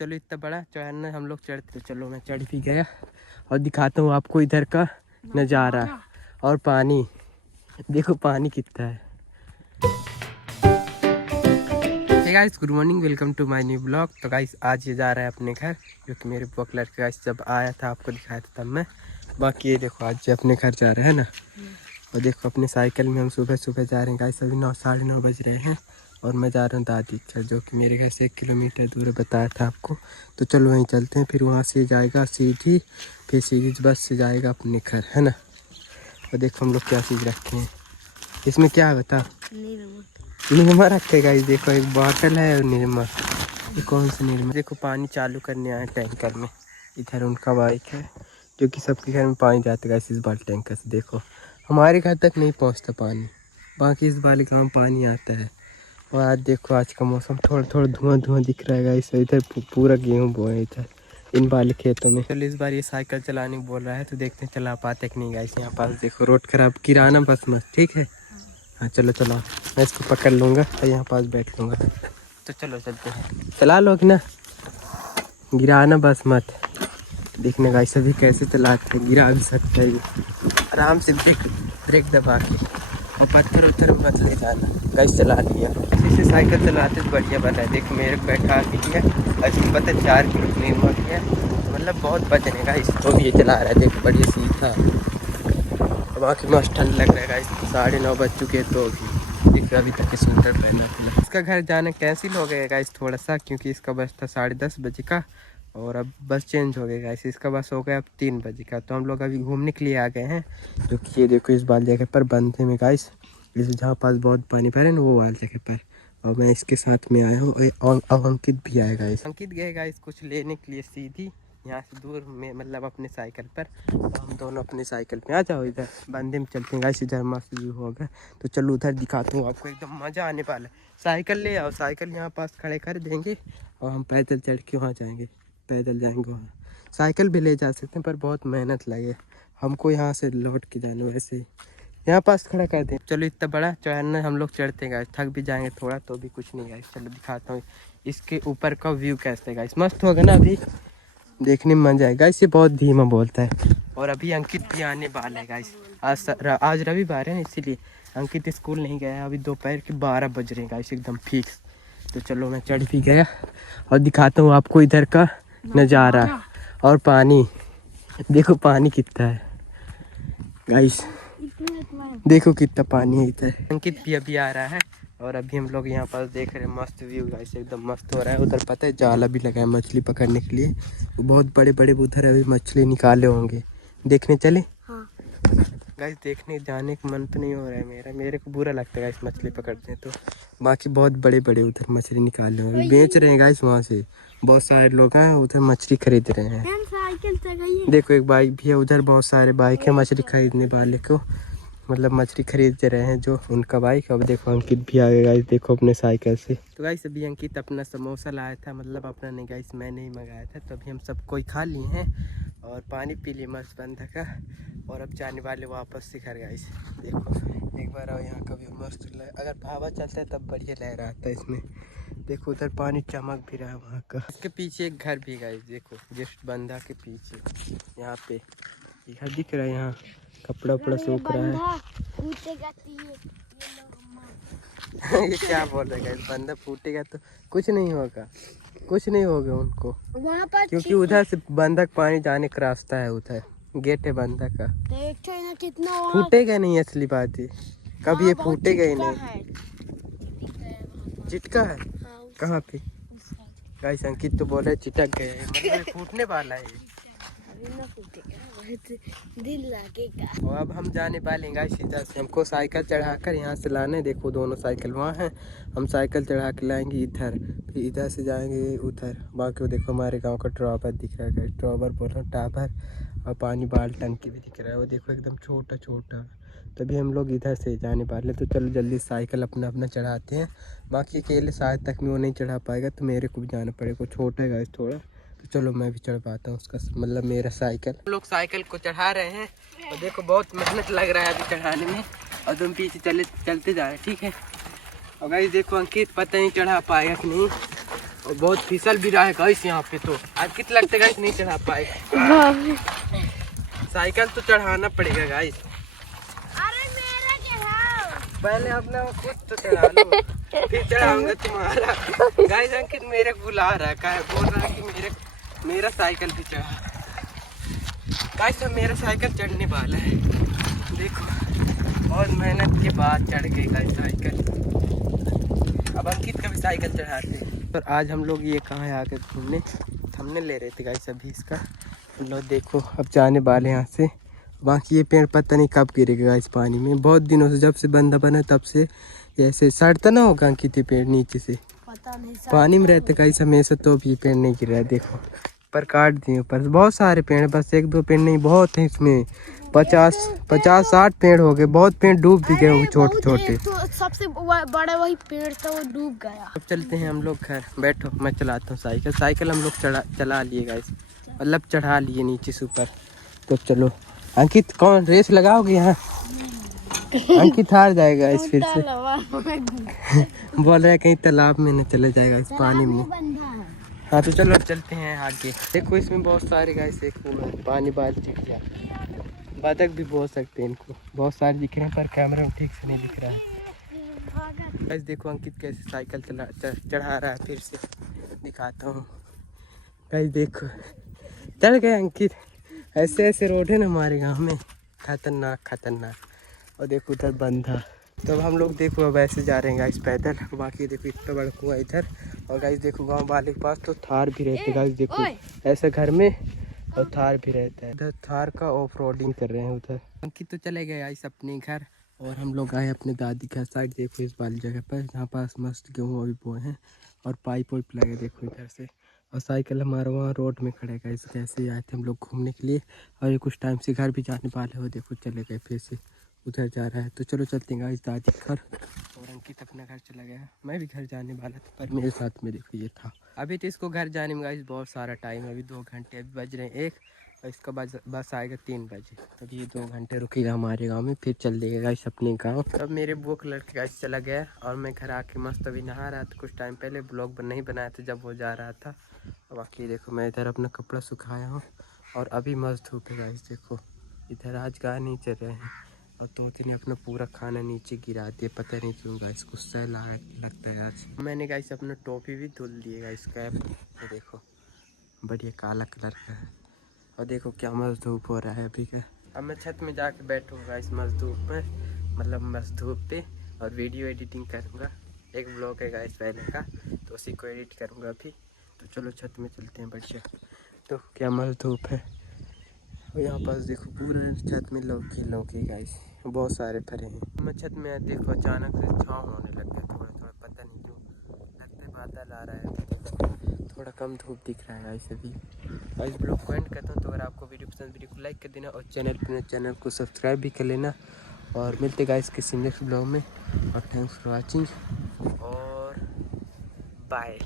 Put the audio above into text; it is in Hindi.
चलो इतना बड़ा चढ़ना हम लोग चढ़ते, चलो मैं चढ़ भी गया और दिखाता हूँ आपको इधर का नज़ारा और पानी। देखो पानी कितना है। Hey guys, good morning, welcome to my new blog. तो गाइस आज ये जा रहा है अपने घर, जो कि मेरे ब्लॉग लड़के गाइस जब आया था आपको दिखाया था तब मैं। बाकी ये देखो आज अपने घर जा रहा है ना। और देखो अपने साइकिल में हम सुबह सुबह जा रहे हैं गाइस। अभी 9 साढ़े 9 बज रहे हैं और मैं जा रहा हूँ दादी घर, जो कि मेरे घर से 1 किलोमीटर दूर है, बताया था आपको। तो चलो वहीं चलते हैं, फिर वहाँ से जाएगा सीधी, फिर सीधी बस से जाएगा अपने घर, है ना। और देखो हम लोग क्या चीज़ रखे हैं इसमें, क्या बता, निरमा रखे गाइस। देखो एक बॉटल है और निरमा। ये कौन सा निरमा? देखो पानी चालू करने आए टैंकर में। इधर उनका बाइक है, जो कि सबके घर में पानी जाता है गाइस इस बार टैंकर से। देखो हमारे घर तक नहीं पहुंचता पानी, बाकी इस वाले गाँव में पानी आता है। और आज देखो आज का मौसम थोड़ा थोड़ा धुआं धुआं दिख रहा है गाइस। इधर पूरा गेहूँ बोए इधर इन वाले खेतों में। चलो इस बार ये साइकिल चलाने को बोल रहा है, तो देखते हैं चला पाते कि नहीं गाइस। यहाँ पास देखो रोड खराब, किराना बस मत, ठीक है। हाँ चलो चलो, मैं इसको पकड़ लूँगा और यहाँ पास बैठ लूँगा। तो चलो चलते हैं, चला लो ना, गिराना बस मत। देखने गाइस अभी कैसे चलाते हैं, गिरा भी सकता है आराम से, ब्रेक दबा के। और पत्थर उत्थर मत ले जाना गाइस। चला लिया इसे, साइकिल चलाते तो बढ़िया बना है। देखो मेरे को बैठा भी किया और इसमें पता है 4 किलो निर्मा किया, मतलब बहुत वजन है गाइस। तो भी ये चला रहा है, देखो बढ़िया सीखा। बाकी मस्त ठंड लग रहा है गाइस, 9:30 बज चुके हैं तो भी देखो अभी तक स्वेटर पहना था। इसका घर जाना कैंसिल हो गया गाइस थोड़ा सा, क्योंकि इसका बस था 10:30 बजे का और अब बस चेंज हो गया गाइस। इसका बस हो गया अब 3 बजे का। तो हम लोग अभी घूमने के लिए आ गए हैं, जो कि ये देखो इस वाली जगह पर बंधे में गाइस, इस जहाँ पास बहुत पानी भरे ना वो वाली जगह पर। और मैं इसके साथ में आया हूँ और अब अंकित भी आएगा। अंकित गए गाइस कुछ लेने के लिए सीधी यहाँ से दूर में, मतलब अपने साइकिल पर। तो हम दोनों अपने साइकिल पे आ जाओ, इधर बंदे में चलते हैं गाइस। इधर मस्त व्यू होगा, तो चलो उधर दिखाता हूँ आपको, एकदम मज़ा आने वाला है। साइकिल ले आओ, साइकिल यहाँ पास खड़े कर देंगे और हम पैदल चढ़ के वहाँ जाएंगे, पैदल जाएंगे वहाँ। साइकिल भी ले जा सकते हैं पर बहुत मेहनत लगे हमको यहाँ से लौट के जाने, वैसे ही यहाँ पास खड़ा कर दें। चलो इतना बड़ा चढ़ना हम लोग चढ़ते हैं गाइस, थक भी जाएंगे थोड़ा तो भी कुछ नहीं गाइस। चलो दिखाता हूँ इसके ऊपर का व्यू कैसा है गाइस, मस्त होगा ना। अभी देखने में मजा आएगा गाइस। ये बहुत धीमा बोलता है। और अभी अंकित भी आने वाला है गाइस। आज रविवार है ना, इसीलिए अंकित स्कूल नहीं गया है। अभी दोपहर के 12 बज रहे हैं गाइस, एकदम फिक्स। तो चलो मैं चढ़ भी गया और दिखाता हूँ आपको इधर का नज़ारा और पानी। देखो पानी कितना है गाइस, देखो कितना पानी है इधर। अंकित भी अभी आ रहा है और अभी हम लोग यहाँ पर देख रहे हैं मस्त व्यू गाइस, एकदम मस्त हो रहा है। उधर पता है जाला भी लगा है मछली पकड़ने के लिए, वो बहुत बड़े बड़े उधर अभी मछली निकाले होंगे, देखने चले। हाँ गाइस देखने जाने का मन तो नहीं हो रहा है मेरे को बुरा लगता है गाइस मछली पकड़ते हैं तो। बाकी बहुत बड़े बड़े उधर मछली निकाले होंगे, बेच रहे हैं गाइस। वहाँ से बहुत सारे लोग हैं उधर मछली खरीद रहे हैं। देखो एक बाइक भी है उधर, बहुत सारे बाइक है मछली खरीदने वाले को, मतलब मछली खरीद रहे हैं जो उनका बाइक। अब देखो अंकित भी आ गया गाइस, देखो अपने साइकिल से। तो गाइस अभी अंकित अपना समोसा लाया था, मतलब अपना नहीं गाइस, मैंने ही मंगाया था। तो अभी हम सब कोई खा लिए हैं और पानी पी लिए मस्त बंधा का, और अब जाने वाले वापस से घर गाइस। देखो एक बार आओ यहाँ का भी मस्त, अगर हवा चलता है तब बढ़िया लग रहा था इसमें। देखो उधर पानी चमक भी रहा है वहाँ का। इसके पीछे एक घर भी गाइस, देखो जस्ट बंधा के पीछे यहाँ पे घर दिख रहा है। यहाँ कपड़ा उपड़ा सूख रहा है। ये क्या बोल रहे हैं, बंदा फूटेगा तो कुछ नहीं होगा, कुछ नहीं होगा उनको वहाँ पर, क्योंकि उधर से बंधक पानी जाने का रास्ता है, उधर गेट है बंधक का। कितना फूटेगा नहीं, असली बात है कभी ये फूटेगा ही नहीं। चिटका है कहाँ पे गाइस? अंकित तो बोले चिटक गए, मतलब फूटने वाला है, दिल लगेगा। और अब हम जाने वाले हैं गाइस इधर से, हमको साइकिल चढ़ाकर यहाँ से लाने। देखो दोनों साइकिल वहाँ हैं, हम साइकिल चढ़ा के लाएंगे इधर, फिर इधर से जाएंगे उधर। बाकी देखो हमारे गांव का ट्रॉबर दिख रहा है, ट्रॉबर बोल रहा हूँ टावर, और पानी बाल टंकी भी दिख रहा है वो देखो एकदम छोटा छोटा। तभी हम लोग इधर से जाने वाले, तो चलो जल्दी साइकिल अपना अपना चढ़ाते हैं। बाकी अकेले शायद तक में वो नहीं चढ़ा पाएगा, तो मेरे को भी जाना पड़ेगा, छोटा है गाइस थोड़ा। तो चलो मैं भी चढ़ पाता हूँ उसका, मतलब मेरा साइकिल। हम लोग साइकिल को चढ़ा रहे हैं और देखो बहुत मेहनत लग रहा है अभी चढ़ाने में, और तुम पीछे चलते जा रहे, ठीक है। और गाइस देखो अंकित पता नहीं चढ़ा पाएगा कि नहीं, और बहुत फिसल भी रहा है गाइस यहाँ पे। तो आज कितना लगता है गाइस नहीं चढ़ा पाएगा, साइकिल तो चढ़ाना पड़ेगा गाइस। अरे मेरा क्या पहले अपना खुद तो चढ़ा लो फिर चढ़ाऊंगा तुम्हारा। गाइस अंकित मेरे बुला रहा है, बोल रहा है कि मेरा साइकिल भी चढ़ा। गाइस अब मेरा साइकिल चढ़ने वाला है, देखो बहुत मेहनत के बाद चढ़ गई गाइस साइकिल। अब अंकित का भी साइकिल चढ़ाते हैं। पर आज हम लोग ये कहाँ है आके घूमने, हमने ले रहे थे गाइस अभी इसका। हम लोग देखो अब जाने वाले यहाँ से। बाकी ये पेड़ पता नहीं कब गिरेगा गाइस पानी में, बहुत दिनों से जब से बंदा बना तब से ऐसे सड़ता ना होगा अंकित ये पेड़ नीचे से पता नहीं पानी में रहते गाइस हमेशा। तो भी ये पेड़ नहीं गिर रहा है, देखो पर काट दिए ऊपर। बहुत सारे पेड़, बस एक दो पेड़ नहीं बहुत है इसमें, 50-60 पेड़ हो गए। बहुत पेड़ डूब भी गए छोटे छोटे। तो सबसे बड़ा वही पेड़ था, वो डूब गया। अब चलते हैं हम लोग घर, बैठो मैं चलाता हूँ साइकिल। साइकिल हम लोग चला लिए गाइस, मतलब चढ़ा लिए नीचे से ऊपर। तो चलो अंकित कौन रेस लगाओगे यहाँ? अंकित हार जाएगा इस फिर से बोल रहा है कहीं तालाब में न चले जाएगा इस पानी में। हाँ तो चलो चलते हैं आगे। देखो इसमें बहुत सारे गाइस, एक पानी बाल्टी किया, बतख भी बोल सकते हैं इनको, बहुत सारे दिख रहे हैं पर कैमरे में ठीक से नहीं दिख रहा है। गाइस देखो अंकित कैसे साइकिल चढ़ा रहा है, फिर से दिखाता हूँ गाइस। देखो चढ़ गए अंकित। ऐसे ऐसे रोड है ना हमारे गांव में, खतरनाक खतरनाक। और देखो उधर बंधा। तो अब हम लोग देखो अब ऐसे जा रहे हैं गाइस पैदल। बाकी देखो इतना बड़ा कुआं इधर। और गाइस देखो गांव वाले के पास तो थार भी रहते गाइस, देखो ऐसे घर में और थार भी रहता है। उधर थार का ऑफ रोडिंग कर रहे हैं उधर। अंकित तो चले गए गाइस अपने घर और हम लोग आए अपने दादी का साइड। देखो इस वाली जगह पर जहाँ पास मस्त गेहूँ अभी बोए हैं और पाइप वाइप लगे देखो इधर से। और साइकिल हमारा वहाँ रोड में खड़े गए, कैसे ही आए थे हम लोग घूमने के लिए। और ये कुछ टाइम से घर भी जाने वाले हो, देखो चले गए फिर से उधर जा रहा है। तो चलो चलते हैं गाइस दादी घर। और अंकित अपना घर चला गया, मैं भी घर जाने वाला था पर मेरे साथ में देखो ये था। अभी तो इसको घर जाने में गाइस बहुत सारा टाइम है, अभी 2 घंटे अभी बज रहे हैं 1 और इसका बस आएगा 3 बजे। अभी ये 2 घंटे रुकेगा हमारे गाँव में, फिर चल देगा गाइस अपने गाँव। अब मेरे बुक लड़के गाइस चला गया और मैं घर आके मस्त अभी नहा रहा था। कुछ टाइम पहले ब्लॉग नहीं बनाया था जब वो जा रहा था। बाकी देखो मैं इधर अपना कपड़ा सुखाया हूँ और अभी मस्त धूप है गाइस। देखो इधर आज गाय नहीं चल रहे हैं और तोती ने अपना पूरा खाना नीचे गिरा दिया, पता नहीं क्यों गाइस, गुस्सा लगता है आज। मैंने गाइस अपना टोपी भी धुल दिए गाइस, कैप। तो देखो बढ़िया काला कलर का है। और देखो क्या मस्त धूप हो रहा है अभी का। अब मैं छत में जाके बैठूँगा गाइस मस्त धूप में, मतलब मस्त धूप पे, और वीडियो एडिटिंग करूँगा। एक ब्लॉग है गाइस पहले का, तो उसी को एडिट करूँगा अभी। तो चलो छत में चलते हैं बढ़िया। तो क्या मस्त धूप है और यहाँ पास देखो पूरे छत में लौकी गाइस बहुत सारे फरे हैं। मैं छत में देखो अचानक से छाँव होने लग गया थोड़ा थोड़ा, पता नहीं क्यों, लगता है बादल आ रहा है। थोड़ा कम धूप दिख रहा है गाइस अभी। गाइस ब्लॉग को एंड करता हूँ। तो अगर आपको वीडियो पसंद, वीडियो को लाइक कर देना और चैनल को सब्सक्राइब भी कर लेना। और मिलते गाइस किसी नेक्स्ट ब्लॉग में। और थैंक्स फॉर वॉचिंग और बाय।